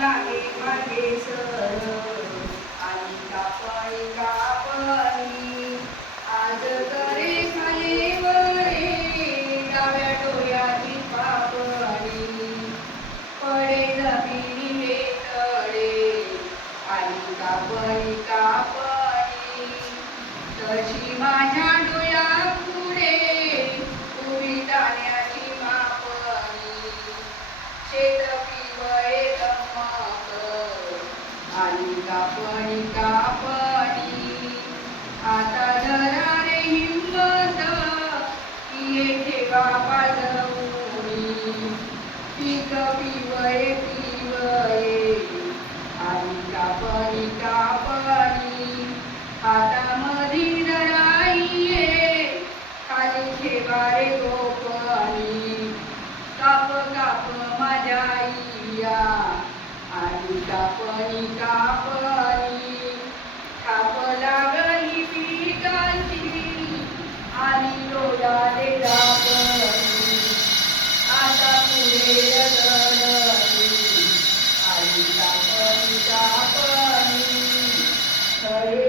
लागे मागे सर आणि कापणी कापणी आज करे खाली वरे डाव्या डोळ्याची पापणी पडे जमिनी हे तळे आणि कापणी कापणी तशी माझ्या डोळ्यापुढे उभी जाण्याची मापणी शेत पिवळे दमक आणि कापणी कापणी आता धरा रे हिंमत येथे बाबा जाऊनी पीक पिवळे पिवळे आणि कापणी कापणी हातामधी धराईये खाली ठेवा रे गोपणी काप काप माझ्या आईया आणि कापणी कापणी काप लागली पिकाची आणि डोळ्याले लागली आता पुढे रगडली आणि कापणी कापणी खरे